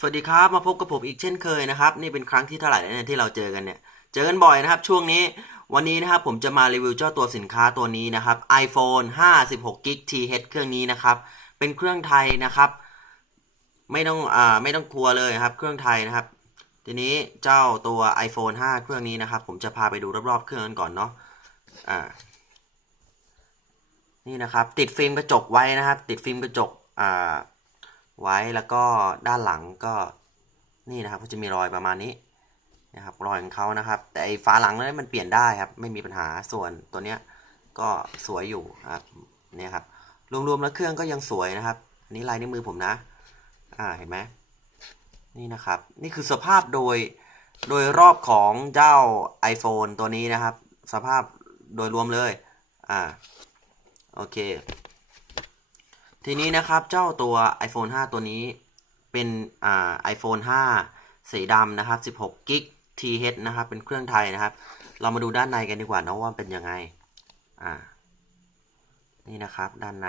สวัสดีครับ มาพบกับผมอีกเช่นเคยนะครับ นี่เป็นครั้งที่เท่าไหร่แล้วเนี่ยที่เราเจอกันเนี่ยเจอกันบ่อยนะครับ ช่วงนี้วันนี้นะครับผมจะมารีวิวเจ้าตัวสินค้าตัวนี้นะครับ iPhone 56 g b TH เครื่องนี้นะครับ เป็นเครื่องไทยนะครับ ไม่ต้องอ่าไม่ต้องกลัวเลยครับ เครื่องไทยนะครับ ทีนี้เจ้าตัว iPhone 5 เครื่องนี้นะครับ ผมจะพาไปดูรอบๆเครื่องกันก่อนเนาะอ่านี่นะครับ ติดฟิล์มกระจกไว้นะครับ ติดฟิล์มกระจกอ่า ไว้แล้วก็ด้านหลังก็นี่นะครับก็จะมีรอยประมาณนี้นะครับรอยของเขานะครับ แต่ไอ้ฝาหลังนั้นมันเปลี่ยนได้ครับ ไม่มีปัญหาส่วนตัวเนี้ยก็สวยอยู่ครับเนี่ยครับรวมๆแล้วเครื่องก็ยังสวยนะครับอันนี้ลายนิ้วมือผมนะ อ่าเห็นไหมนี่นะครับ นี่คือสภาพโดยโดยรอบของเจ้า iPhone ตัวนี้นะครับ สภาพโดยรวมเลย อ่า โอเค ทีนี้นะครับเจ้าตัว iPhone 5 ตัวนี้เป็นอ่า iPhone 5 สีดำนะครับ16กิก TH นะครับ เป็นเครื่องไทยนะครับ เรามาดูด้านในกันดีกว่านะว่าเป็นยังไง อ่า นี่นะครับ ด้านใน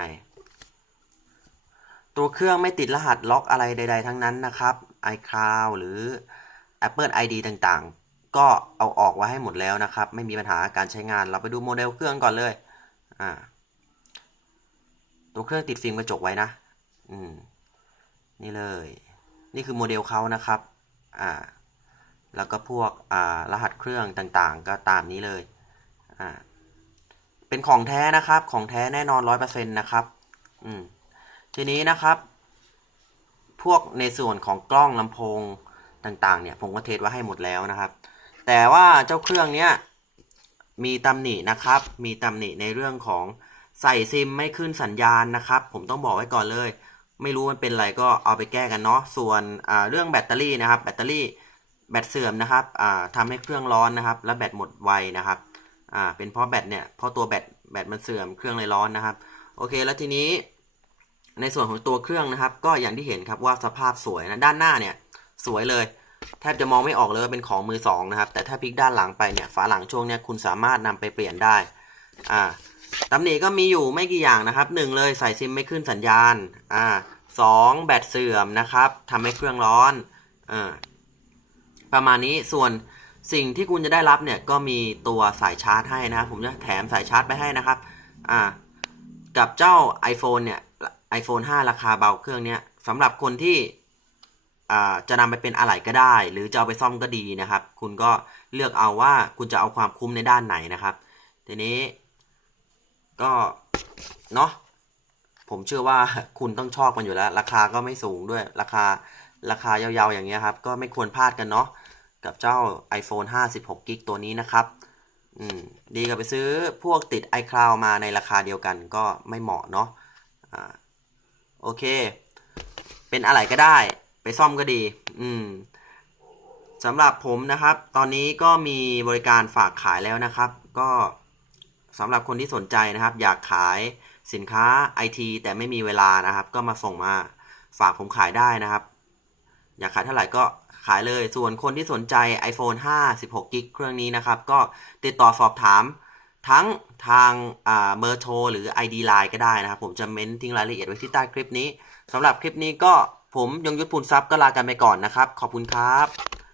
ตัวเครื่องไม่ติดรหัสล็อกอะไรใด ๆ ทั้งนั้นนะครับ iCloud หรือ Apple ID ต่างๆ ก็เอาออกไว้ให้หมดแล้วนะครับ ไม่มีปัญหาการใช้งาน เราไปดูโมเดลเครื่องก่อนเลย อ่า ตัวเครื่องติดฟิล์มกระจกไว้นะ อืม นี่เลย นี่คือโมเดลเขานะครับ อ่า แล้วก็พวก อ่า รหัสเครื่องต่างๆ ก็ตามนี้เลย อ่า เป็นของแท้นะครับ ของแท้แน่นอนร้อยเปอร์เซ็นต์นะครับ อืม ทีนี้นะครับ พวกในส่วนของกล้องลำโพงต่างๆ เนี่ย ผมก็เทสไว้ให้หมดแล้วนะครับ แต่ว่าเจ้าเครื่องเนี้ยมีตำหนินะครับ มีตำหนิในเรื่องของ ใส่ซิมไม่ขึ้นสัญญาณนะครับ ผมต้องบอกไว้ก่อนเลย ไม่รู้มันเป็นอะไรก็เอาไปแก้กันเนาะส่วนเรื่องแบตเตอรี่นะครับแบตเตอรี่แบตเสื่อมนะครับทำให้เครื่องร้อนนะครับ และแบตหมดไวนะครับเป็นเพราะแบตเนี่ยเพราะตัวแบตแบตมันเสื่อมเครื่องเลยร้อนนะครับโอเคแล้วทีนี้ในส่วนของตัวเครื่องนะครับ ก็อย่างที่เห็นครับว่าสภาพสวยนะด้านหน้าเนี่ยสวยเลย แทบจะมองไม่ออกเลยเป็นของมือสองนะครับ แต่ถ้าพลิกด้านหลังไปเนี่ยฝาหลังช่วงเนี้ยคุณสามารถนำไปเปลี่ยนได้อ่า ตำหนิก็มีอยู่ไม่กี่อย่างนะครับหนึ่งเลยใส่ซิมไม่ขึ้นสัญญาณอ่าสองแบตเสื่อมนะครับทำให้เครื่องร้อนอ่าประมาณนี้ส่วนสิ่งที่คุณจะได้รับเนี่ยก็มีตัวสายชาร์จให้นะครับ ผมจะแถมสายชาร์จไปให้นะครับอ่ากับเจ้า iPhone เนี่ย iPhone 5 ราคาเบาเครื่องเนี้ยสำหรับคนที่อ่าจะนำไปเป็นอะไหล่ก็ได้ หรือจะเอาไปซ่อมก็ดีนะครับ คุณก็เลือกเอาว่าคุณจะเอาความคุ้มในด้านไหนนะครับ ทีนี้ ก็เนาะผมเชื่อว่าคุณต้องชอบมันอยู่แล้ว ราคาก็ไม่สูงด้วย ราคาราคายาวๆอย่างเงี้ยครับ ก็ไม่ควรพลาดกันเนาะกับเจ้า iPhone 56กิกตัวนี้นะครับ อืม ดีกับไปซื้อพวกติด iCloud มาในราคาเดียวกันก็ไม่เหมาะเนาะอ่าโอเค เป็นอะไรก็ได้ ไปซ่อมก็ดี อืมสำหรับผมนะครับ ตอนนี้ก็มีบริการฝากขายแล้วนะครับ ก็ สำหรับคนที่สนใจนะครับ อยากขายสินค้าไอทีแต่ไม่มีเวลานะครับ ก็มาส่งมาฝากผมขายได้นะครับ อยากขายเท่าไหร่ก็ขายเลย ส่วนคนที่สนใจ iPhone 5 16กิกเครื่องนี้นะครับ ก็ติดต่อสอบถามทั้งทางเบอร์โทรหรือ ID Line ก็ได้นะครับ ผมจะเม้นทิ้งรายละเอียดไว้ที่ใต้คลิปนี้สำหรับคลิปนี้ก็ผมยงยุทธพูนทรัพย์ก็ลากันไปก่อนนะครับ ขอบคุณครับ